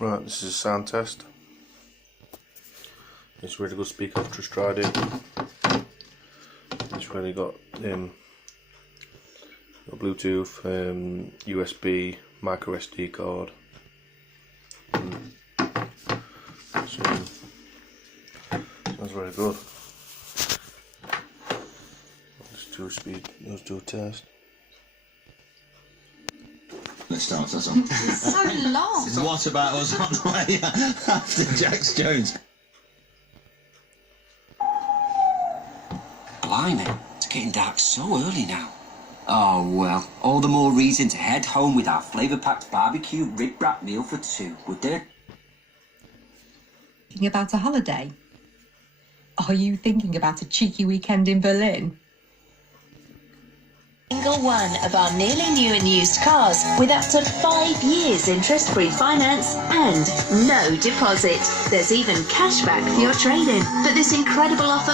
Right, this is a sound test. It's really good speaker, I've just tried it. It's really got Bluetooth, USB, micro SD card. So, sounds very good. Let's do a test. Let's start, that's all. It's so long. What about us on the way after Jax Jones? Blimey, it's getting dark so early now. Oh well, all the more reason to head home with our flavour-packed barbecue rib wrap meal for two, would there? Thinking about a holiday? Are you thinking about a cheeky weekend in Berlin? Single one of our nearly new and used cars with up to 5 years interest-free finance and no deposit. There's even cashback for your trade-in. But this incredible offer